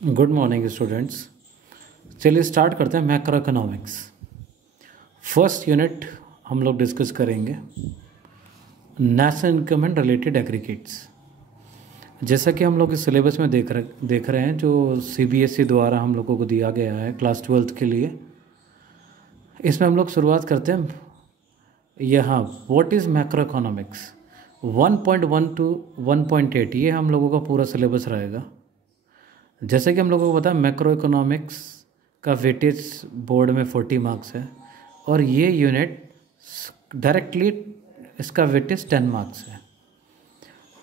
Good morning students. चलिए start करते हैं मैक्रो इकोनॉमिक्स। फर्स्ट यूनिट हम लोग डिस्कस करेंगे national income and related aggregates. जैसा कि हम लोग इस सिलेबस में देख रहे हैं, जो सीबीएसई द्वारा हम लोगों को दिया गया है क्लास 12th के लिए। इसमें हम लोग शुरुआत करते हैं यहाँ what is macro economics 1.1 to 1.8, ये हम लोगों का पूरा सिलेबस रहेगा। जैसे कि हम लोगों को पता है मैक्रो इकोनॉमिक्स का वेटेज बोर्ड में 40 मार्क्स है, और ये यूनिट डायरेक्टली इसका वेटेज 10 मार्क्स है।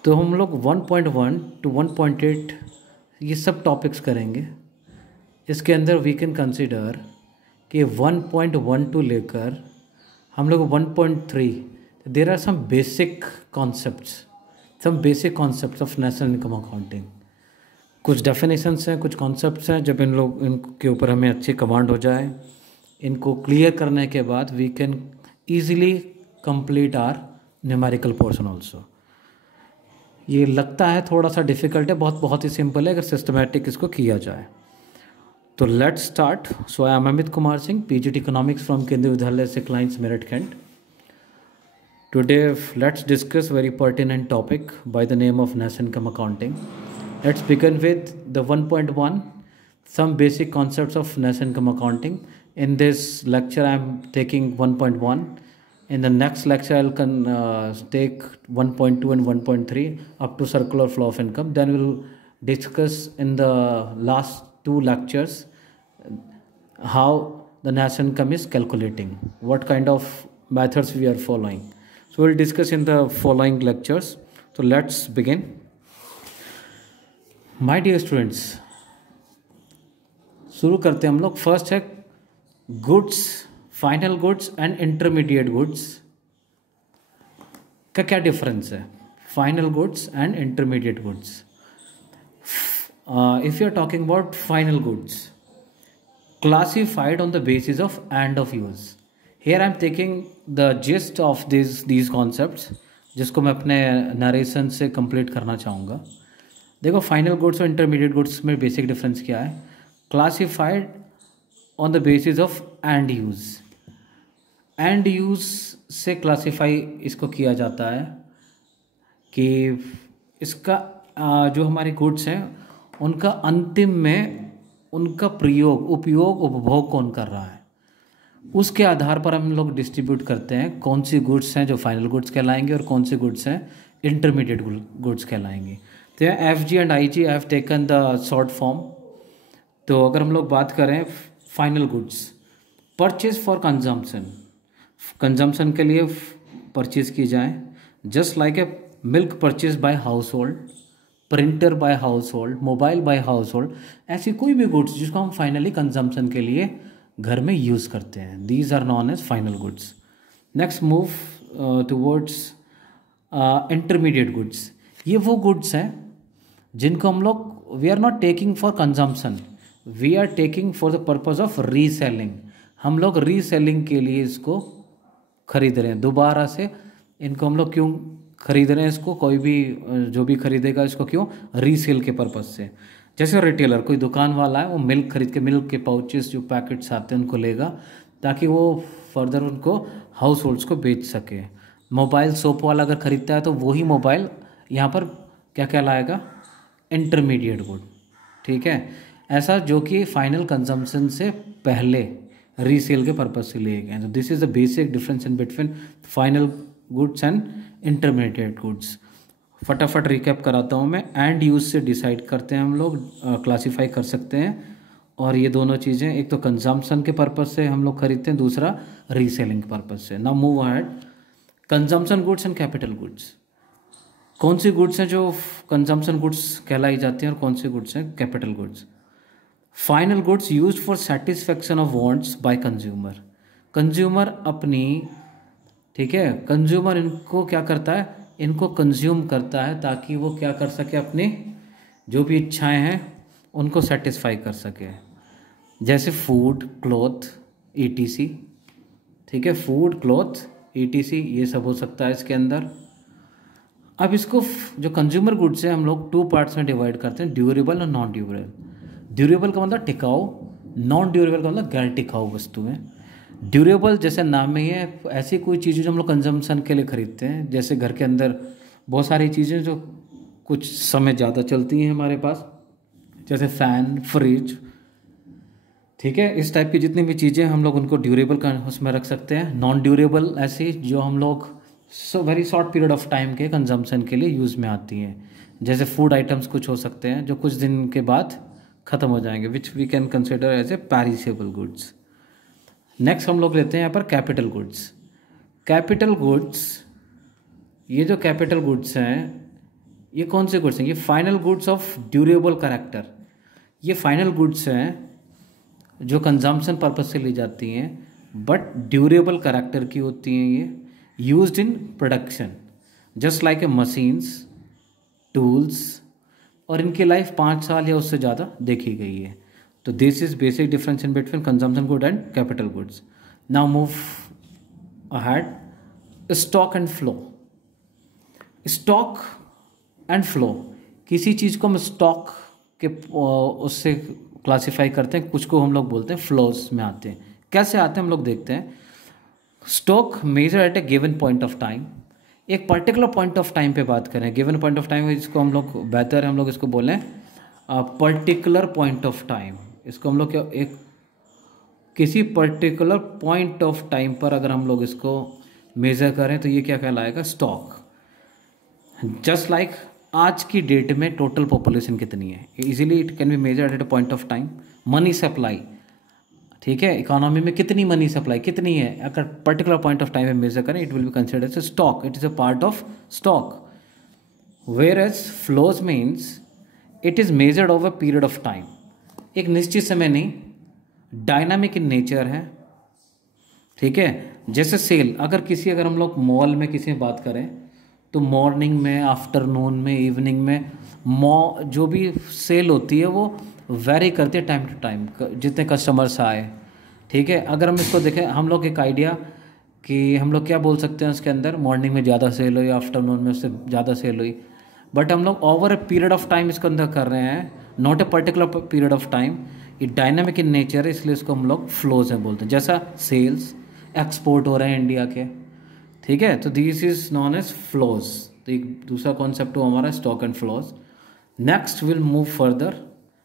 तो हम लोग 1.1 to 1.8 ये सब टॉपिक्स करेंगे। इसके अंदर वी कैन कंसिडर कि 1.1 लेकर हम लोग 1.3 there are some basic concepts of national income accounting. कुछ डेफिनेशंस हैं, कुछ कॉन्सेप्ट्स हैं। जब इनके ऊपर हमें अच्छी कमांड हो जाए, इनको क्लियर करने के बाद we can easily complete our numerical portion also. ये लगता है थोड़ा सा डिफ़िकल्ट है, बहुत ही सिंपल है अगर सिस्टमेटिक इसको किया जाए तो। Let's start. So I am Amit Kumar Singh, PGT economics from Kendriya Vidyalaya से क्लाइंट्स Meerut cantt. Today, let's discuss very pertinent topic by the name of national income accounting. Let's begin with the 1.1, some basic concepts of national income accounting. In this lecture, I am taking 1.1. In the next lecture, I'll take 1.2 and 1.3 up to circular flow of income. Then we'll discuss in the last two lectures how the national income is calculating, what kind of methods we are following. So we'll discuss in the following lectures. So let's begin. My dear students, शुरू करते हैं हम लोग। First है goods, final goods and intermediate goods का क्या difference है। Final goods and intermediate goods. If you are talking about final goods, classified on the basis of end of use. Here I am taking the gist of these concepts, जिसको मैं अपने narration से complete करना चाहूँगा। देखो, final goods और intermediate goods में basic difference क्या है। Classified on the basis of and use. And use से क्लासिफाई इसको किया जाता है कि इसका जो हमारे गुड्स हैं उनका अंतिम में उनका उपयोग उपभोग कौन कर रहा है, उसके आधार पर हम लोग डिस्ट्रीब्यूट करते हैं कौन सी गुड्स हैं जो फाइनल गुड्स कहलाएंगे और कौन सी गुड्स हैं इंटरमीडिएट गुड्स कहलाएंगे। तो FG and IG have taken the short form. तो अगर हम लोग बात करें final goods, purchase for consumption के लिए परचेज की जाए, just like a milk purchase by household, printer by household, mobile by household, ऐसी कोई भी गुड्स जिसको हम फाइनली कंजम्पशन के लिए घर में यूज़ करते हैं, these are known as final goods. Next move towards intermediate goods. ये वो गुड्स हैं जिनको हम लोग we are not taking for consumption, we are taking for the purpose of reselling. हम लोग रीसेलिंग के लिए इसको खरीद रहे हैं, दोबारा से इनको हम लोग क्यों खरीद रहे हैं, इसको कोई भी जो भी खरीदेगा इसको क्यों, रीसेल के पर्पज़ से। जैसे रिटेलर, कोई दुकान वाला है, वो मिल्क खरीद के मिल्क के पाउचेस जो पैकेट्स आते हैं उनको लेगा ताकि वो फर्दर उनको हाउस होल्ड्स को बेच सके। मोबाइल शॉप वाला अगर ख़रीदता है तो वही मोबाइल यहाँ पर क्या कहलाएगा, इंटरमीडिएट गुड। ठीक है, ऐसा जो कि फाइनल कंजम्पशन से पहले रीसेल के पर्पज से लिए गए। तो this is the basic difference in between final goods and intermediate goods. फटाफट रिकैप कराता हूँ मैं। एंड यूज़ से डिसाइड करते हैं हम लोग, क्लासिफाई कर सकते हैं। और ये दोनों चीज़ें, एक तो कंजम्पशन के पर्पज़ से हम लोग खरीदते हैं, दूसरा रीसेलिंग के पर्पज़ से। Now move ahead. Consumption goods and capital goods. कौन सी गुड्स हैं जो कंजम्पशन गुड्स कहलाई जाती हैं और कौन सी गुड्स हैं capital goods. Final goods used for satisfaction of wants by consumer. Consumer अपनी, ठीक है, कंज्यूमर इनको क्या करता है, इनको कंज्यूम करता है ताकि वो क्या कर सके, अपनी जो भी इच्छाएं हैं उनको सेटिस्फाई कर सके। जैसे फूड, क्लॉथ, ETC। ठीक है, फूड, क्लॉथ, ETC ये सब हो सकता है इसके अंदर। अब इसको जो कंज्यूमर गुड्स है हम लोग 2 पार्ट्स में डिवाइड करते हैं, ड्यूरेबल और नॉन ड्यूरेबल। ड्यूरेबल का मतलब टिकाऊ, नॉन ड्यूरेबल का मतलब गैर टिकाऊ वस्तुएं। ड्यूरेबल जैसे नाम में ही है, ऐसी कोई चीज़ें जो हम लोग कंजम्पशन के लिए खरीदते हैं, जैसे घर के अंदर बहुत सारी चीज़ें जो कुछ समय ज़्यादा चलती हैं हमारे पास, जैसे फ़ैन, फ्रिज, ठीक है। इस टाइप की जितनी भी चीज़ें हम लोग उनको ड्यूरेबल का उसमें रख सकते हैं। नॉन ड्यूरेबल ऐसी जो हम लोग very short period of time के कंजम्पशन के लिए यूज़ में आती हैं, जैसे फूड आइटम्स कुछ हो सकते हैं जो कुछ दिन के बाद ख़त्म हो जाएंगे, which we can consider as a perishable goods. Next हम लोग लेते हैं यहाँ पर कैपिटल गुड्स। कैपिटल गुड्स, ये जो कैपिटल गुड्स हैं ये कौन से गुड्स हैं? ये final goods of durable character. ये फाइनल गुड्स हैं जो कंजम्पशन पर्पज से ली जाती हैं बट ड्यूरेबल कैरेक्टर की होती हैं। ये used in production just like A machines, tools, और इनकी लाइफ 5 साल या उससे ज़्यादा देखी गई है। तो this is basic difference in between consumption good and capital goods. Now move ahead, stock and flow. Stock and flow, किसी चीज़ को हम स्टॉक के उससे क्लासिफाई करते हैं, कुछ को हम लोग बोलते हैं फ्लोज में आते हैं। कैसे आते हैं हम लोग देखते हैं। Stock measure at a given point of time, एक पर्टिकुलर पॉइंट ऑफ टाइम पे बात करें, गिवन पॉइंट ऑफ टाइम, इसको हम लोग बेहतर है हम लोग इसको बोलें पर्टिकुलर पॉइंट ऑफ टाइम। इसको हम लोग क्या, एक किसी पर्टिकुलर पॉइंट ऑफ टाइम पर अगर हम लोग इसको मेज़र करें तो ये क्या कहलाएगा? स्टॉक। जस्ट लाइक आज की डेट में टोटल पॉपुलेशन कितनी है, easily it can be measured at a point of time. Money supply, ठीक है, इकोनॉमी में कितनी मनी सप्लाई कितनी है, अगर पर्टिकुलर पॉइंट ऑफ टाइम में मेजर करें it will be considered as a stock, it is a part of stock. Whereas flows means it is measured over period of time, एक निश्चित समय नहीं, dynamic in nature है, ठीक है। जैसे सेल, अगर हम लोग मॉल में किसी से बात करें तो मॉर्निंग में, आफ्टरनून में, इवनिंग में जो भी सेल होती है वो वेरी करती है टाइम टू टाइम, जितने कस्टमर्स आए, ठीक है। अगर हम इसको देखें, हम लोग एक आइडिया कि हम लोग क्या बोल सकते हैं उसके अंदर, मॉर्निंग में ज़्यादा सेल हुई, आफ्टरनून में उससे ज़्यादा सेल हुई, बट हम लोग over a period of time इसके अंदर कर रहे हैं, not a particular period of time. ये डायनामिक इन नेचर है, इसलिए इसको हम लोग फ्लोज में बोलते हैं। जैसा सेल्स एक्सपोर्ट हो रहे हैं इंडिया के, ठीक है, तो this is known as flows. तो एक दूसरा कॉन्सेप्ट हो हमारा stock and flows. Next will move further,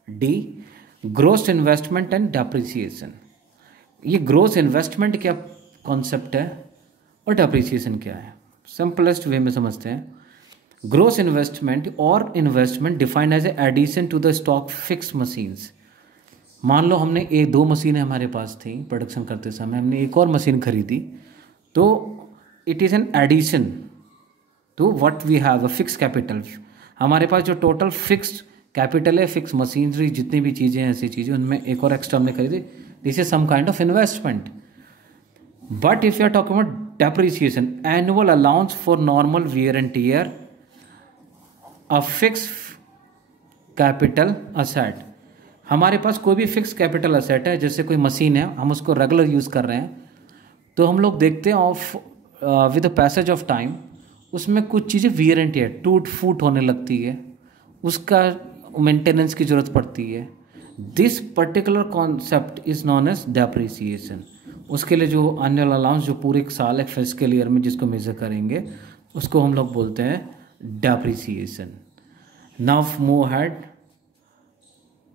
the, gross investment and depreciation. ये ग्रोस इन्वेस्टमेंट क्या कॉन्सेप्ट है और डेप्रिसिएशन क्या है, सिंपलेस्ट वे में समझते हैं। ग्रोस इन्वेस्टमेंट और investment defined as a addition to the stock fix machines. मान लो हमने एक 2 मशीनें हमारे पास थी, प्रोडक्शन करते समय हमने एक और मशीन खरीदी, तो it is an addition to what we have, a fix capital. हमारे पास जो टोटल फिक्स्ड कैपिटल है, फिक्स मशीनरी, जितनी भी चीज़ें हैं, ऐसी चीज़ें, उनमें एक और एक्स्ट्रा हमने खरीदी, this is some kind of investment. But if you are talking about depreciation, annual allowance for normal wear and tear, a fix capital asset. हमारे पास कोई भी फिक्स कैपिटल असेट है, जैसे कोई मशीन है, हम उसको रेगुलर यूज़ कर रहे हैं, तो हम लोग देखते हैं of with the passage of time उसमें कुछ चीज़ें वियर एंड टियर, टूट फूट होने लगती है, उसका मेंटेनेंस की ज़रूरत पड़ती है। This particular concept is known as depreciation. उसके लिए जो एनुअल अलाउंस जो पूरे एक साल, एक फिस्कल ईयर में जिसको मेजर करेंगे, उसको हम लोग बोलते हैं depreciation. Now move ahead,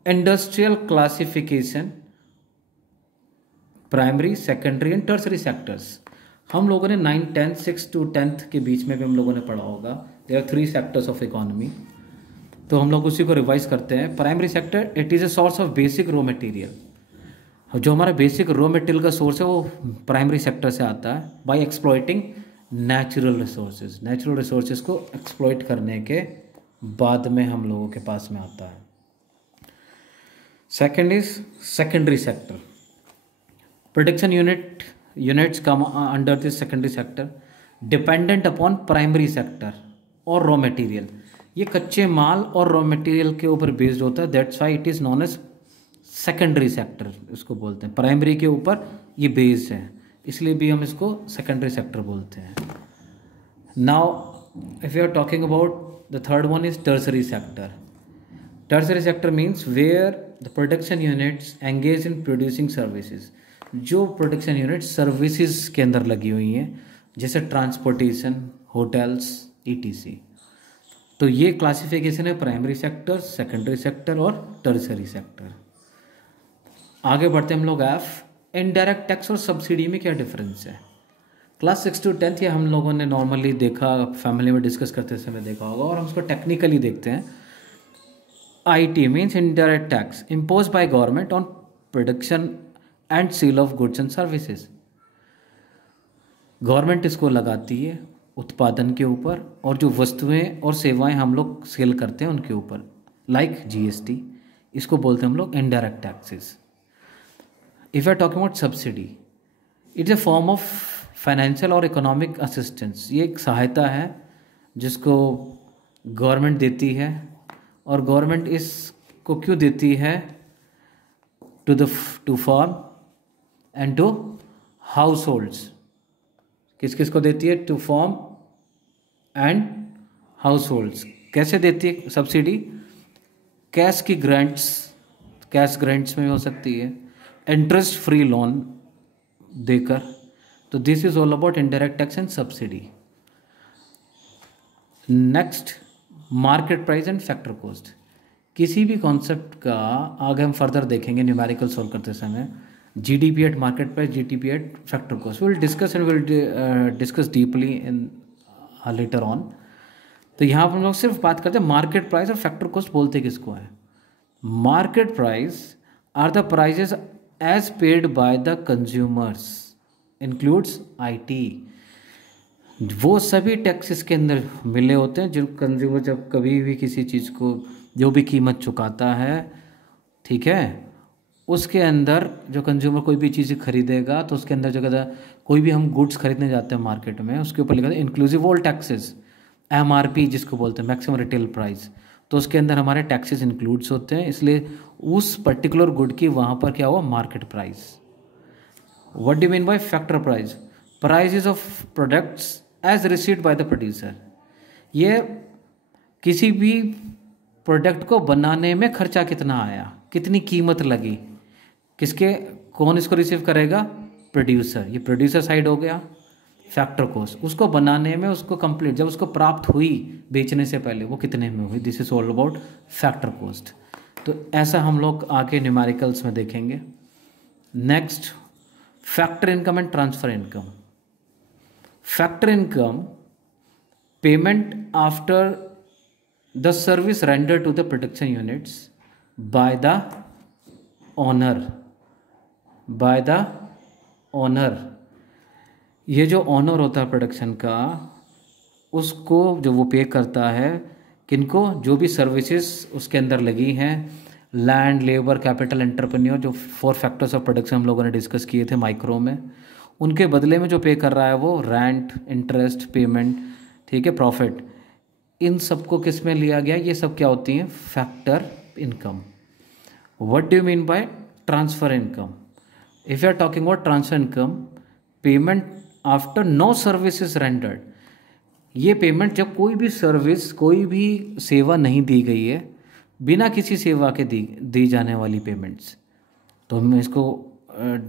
industrial classification, primary, secondary and tertiary sectors. हम लोगों ने 9, 10, 6 to 10th के बीच में भी हम लोगों ने पढ़ा होगा, there are 3 sectors of economy, तो हम लोग उसी को रिवाइज करते हैं। Primary sector, it is a source of basic raw material. जो हमारा बेसिक रॉ मटेरियल का सोर्स है वो प्राइमरी सेक्टर से आता है, by exploiting natural resources. Natural resources को एक्सप्लॉइट करने के बाद में हम लोगों के पास में आता है। Second is secondary sector, production units come under this secondary sector, dependent upon primary sector और रॉ मटेरियल। ये कच्चे माल और रॉ मटेरियल के ऊपर बेस्ड होता है, that's why it is known as secondary sector, इसको बोलते हैं। प्राइमरी के ऊपर ये बेस्ड है, इसलिए भी हम इसको सेकेंडरी सेक्टर बोलते हैं। Now if you are talking about the third one is tertiary sector. Tertiary sector means where the production units engage in producing services, जो प्रोडक्शन यूनिट्स सर्विसेज के अंदर लगी हुई हैं, जैसे ट्रांसपोर्टेशन, होटल्स, ईटीसी। तो ये क्लासिफिकेशन है प्राइमरी सेक्टर, सेकेंडरी सेक्टर और टर्सरी सेक्टर। आगे बढ़ते हम लोग एफ, इनडायरेक्ट टैक्स और सब्सिडी में क्या डिफरेंस है। क्लास 6 to 10 ये हम लोगों ने नॉर्मली देखा, फैमिली में डिस्कस करते समय देखा होगा, और हम उसको टेक्निकली देखते हैं। IT means indirect tax impose by government on production and sale of goods and services. Government इसको लगाती है उत्पादन के ऊपर, और जो वस्तुएं और सेवाएं हम लोग सेल करते हैं उनके ऊपर, लाइक GST, इसको बोलते हैं हम लोग indirect taxes. If are talking about subsidy, it's a form of financial और इकोनॉमिक असिस्टेंस। ये एक सहायता है जिसको गवर्नमेंट देती है, और गवर्नमेंट इसको क्यों देती है, to form and to households. किस किस को देती है, to form and households. कैसे देती है सब्सिडी, कैश की ग्रांट्स, कैश ग्रांट्स में हो सकती है, इंटरेस्ट फ्री लोन देकर। तो this is all about indirect tax and subsidy. Next, market price and factor cost. किसी भी कॉन्सेप्ट का आगे हम फर्दर देखेंगे न्यूमेरिकल सॉल्व करते समय, GDP at market price, GDP at factor cost, will discuss and will discuss deeply in later on. तो यहाँ पर हम लोग सिर्फ बात करते हैं मार्केट प्राइस और फैक्टर कॉस्ट बोलते किसको है। Market price are the prices as paid by the consumers, includes IT। वो सभी टैक्सेस के अंदर मिले होते हैं जो कंज्यूमर जब कभी भी किसी चीज़ को जो भी कीमत चुकाता है, ठीक है, उसके अंदर जो कंज्यूमर कोई भी चीज़ खरीदेगा तो उसके अंदर जो कहता है, कोई भी हम गुड्स खरीदने जाते हैं मार्केट में, उसके ऊपर लिखा था इंक्लूसिव ऑल टैक्सेस, MRP जिसको बोलते हैं मैक्सिमम रिटेल प्राइस। तो उसके अंदर हमारे टैक्सेस इंक्लूड्स होते हैं, इसलिए उस पर्टिकुलर गुड की वहाँ पर क्या हुआ, market price. What do mean by factor price, prices of products as received by the producer. ये किसी भी प्रोडक्ट को बनाने में खर्चा कितना आया, कितनी कीमत लगी, किसके, कौन इसको रिसीव करेगा, प्रोड्यूसर। ये प्रोड्यूसर साइड हो गया। फैक्टर कॉस्ट, उसको बनाने में, उसको कंप्लीट जब उसको प्राप्त हुई बेचने से पहले, वो कितने में हुई, this is all about factor cost. तो ऐसा हम लोग आगे न्यूमेरिकल्स में देखेंगे। Next, factor income and transfer income. Factor income, payment after the service render to the production units by the owner, by the owner. ये जो ओनर होता है प्रोडक्शन का, उसको जो वो पे करता है किनको, जो भी सर्विसेज उसके अंदर लगी हैं, लैंड, लेबर, कैपिटल, एंटरप्रेन्योर, जो 4 फैक्टर्स ऑफ प्रोडक्शन हम लोगों ने डिस्कस किए थे माइक्रो में, उनके बदले में जो पे कर रहा है वो रेंट, इंटरेस्ट, पेमेंट, ठीक है, प्रॉफिट, इन सबको किस में लिया गया, ये सब क्या होती हैं, factor income. What do you mean by transfer income, if you are talking about transfer income, payment after no services rendered. ये पेमेंट जब कोई भी सर्विस, कोई भी सेवा नहीं दी गई है, बिना किसी सेवा के दी जाने वाली पेमेंट्स। तो हम इसको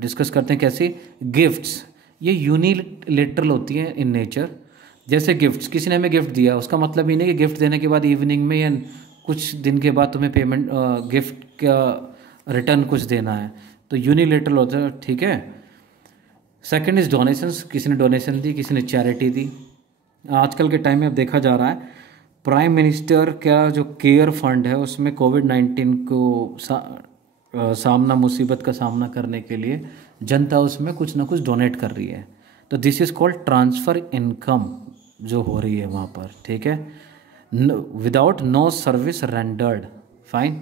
डिस्कस करते हैं कैसे। गिफ्ट्स, ये यूनिलेटरल होती हैं इन नेचर। जैसे गिफ्ट्स, किसी ने हमें गिफ्ट दिया, उसका मतलब ये नहीं कि गिफ्ट देने के बाद इवनिंग में या कुछ दिन के बाद तुम्हें पेमेंट, गिफ्ट का रिटर्न कुछ देना है, तो यूनिलेटरल होता है, ठीक है। सेकंड इज डोनेशंस, किसी ने डोनेशन दी, किसी ने चैरिटी दी। आजकल के टाइम में अब देखा जा रहा है, प्राइम मिनिस्टर का जो केयर फंड है उसमें कोविड-19 को सामना, मुसीबत का सामना करने के लिए जनता उसमें कुछ ना कुछ डोनेट कर रही है। तो this is called transfer income जो हो रही है वहाँ पर, ठीक है, without no service rendered. Fine.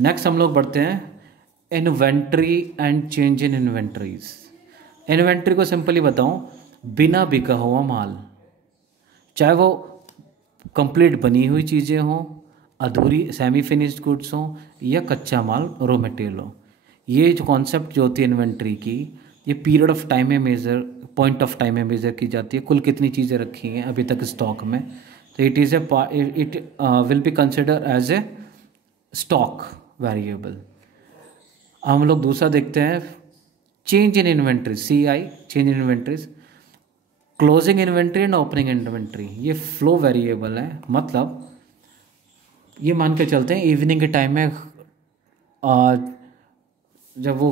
Next हम लोग बढ़ते हैं inventory and change in inventories. Inventory को सिंपली बताऊं, बिना बिका हुआ माल, चाहे वो कंप्लीट बनी हुई चीज़ें हों, अधूरी सेमी फिनिश्ड गुड्स हों, या कच्चा माल रॉ मटेरियल हो। ये जो कॉन्सेप्ट जो होती है इन्वेंट्री की, ये पीरियड ऑफ टाइम में मेज़र, पॉइंट ऑफ टाइम में मेज़र की जाती है, कुल कितनी चीज़ें रखी हैं अभी तक स्टॉक में। तो it will be consider as a stock variable. हम लोग दूसरा देखते हैं change in inventory, CI change in inventories, closing inventory and opening inventory, ये फ्लो वेरिएबल है। मतलब ये मान के चलते हैं इवनिंग के टाइम में जब वो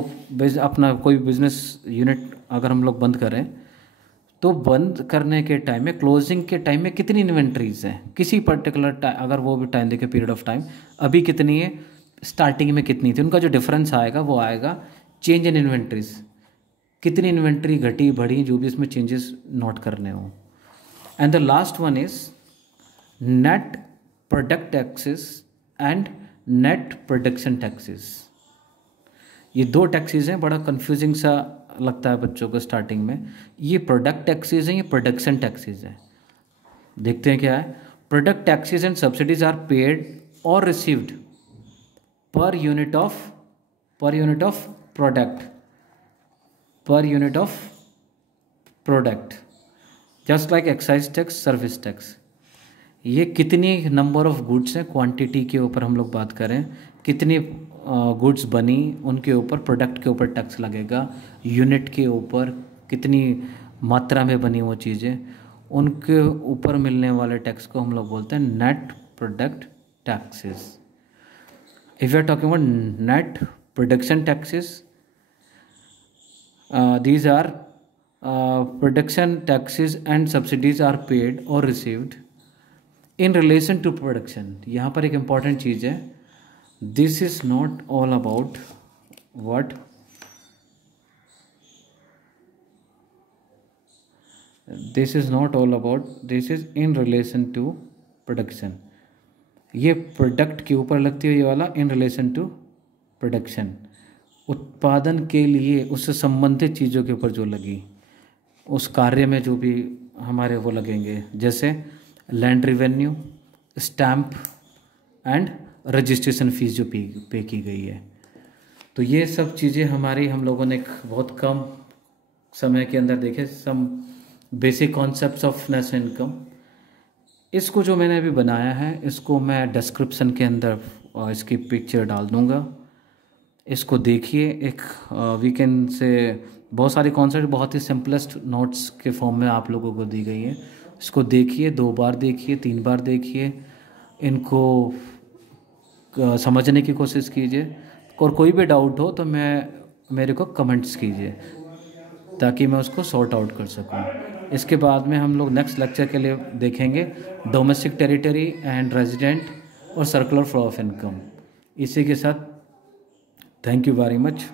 अपना कोई बिजनेस यूनिट अगर हम लोग बंद करें तो बंद करने के टाइम में, क्लोजिंग के टाइम में कितनी इन्वेंट्रीज हैं किसी पर्टिकुलर टाइम, अगर वो भी टाइम देखे पीरियड ऑफ टाइम, अभी कितनी है, स्टार्टिंग में कितनी थी, उनका जो डिफरेंस आएगा वो आएगा चेंज इन इन्वेंट्रीज। कितनी इन्वेंट्री घटी बढ़ी, जो भी इसमें चेंजेस नोट करने हो। And the last one is net product taxes and net production taxes. ये दो टैक्सेस हैं, बड़ा कंफ्यूजिंग सा लगता है बच्चों को स्टार्टिंग में। ये प्रोडक्ट टैक्सेस हैं, ये प्रोडक्शन टैक्सेस हैं। देखते हैं क्या है। Product taxes and subsidies are paid और received per unit of product, per unit of product, just like excise tax, service tax. ये कितनी नंबर ऑफ गुड्स हैं, क्वांटिटी के ऊपर हम लोग बात करें, कितनी गुड्स बनी उनके ऊपर प्रोडक्ट के ऊपर टैक्स लगेगा, यूनिट के ऊपर कितनी मात्रा में बनी वो चीज़ें, उनके ऊपर मिलने वाले टैक्स को हम लोग बोलते हैं net product taxes. If you are talking about net production taxes, these are production taxes and subsidies are paid or received in relation to production। यहाँ पर एक important चीज़ है, this is not all about what, this is not all about, this is in relation to production। ये product के ऊपर लगती है ये वाला, इन रिलेशन टू प्रोडक्शन, उत्पादन के लिए उससे संबंधित चीज़ों के ऊपर जो लगी, उस कार्य में जो भी हमारे वो लगेंगे, जैसे land revenue, stamp and registration fees जो पे की गई है। तो ये सब चीज़ें हमारी, हम लोगों ने एक बहुत कम समय के अंदर देखे, some basic concepts of national income. इसको जो मैंने अभी बनाया है, इसको मैं डिस्क्रिप्शन के अंदर इसकी पिक्चर डाल दूँगा, इसको देखिए। एक वीकेंड से बहुत सारे कॉन्सेप्ट बहुत ही सिंपलेस्ट नोट्स के फॉर्म में आप लोगों को दी गई है। इसको देखिए, 2 बार देखिए, 3 बार देखिए, इनको समझने की कोशिश कीजिए, और कोई भी डाउट हो तो मेरे को कमेंट्स कीजिए ताकि मैं उसको सॉर्ट आउट कर सकूं। इसके बाद में हम लोग नेक्स्ट लेक्चर के लिए देखेंगे डोमेस्टिक टेरिटरी एंड रेजिडेंट और सर्कुलर फ्लो ऑफ इनकम। इसी के साथ थैंक यू वेरी मच।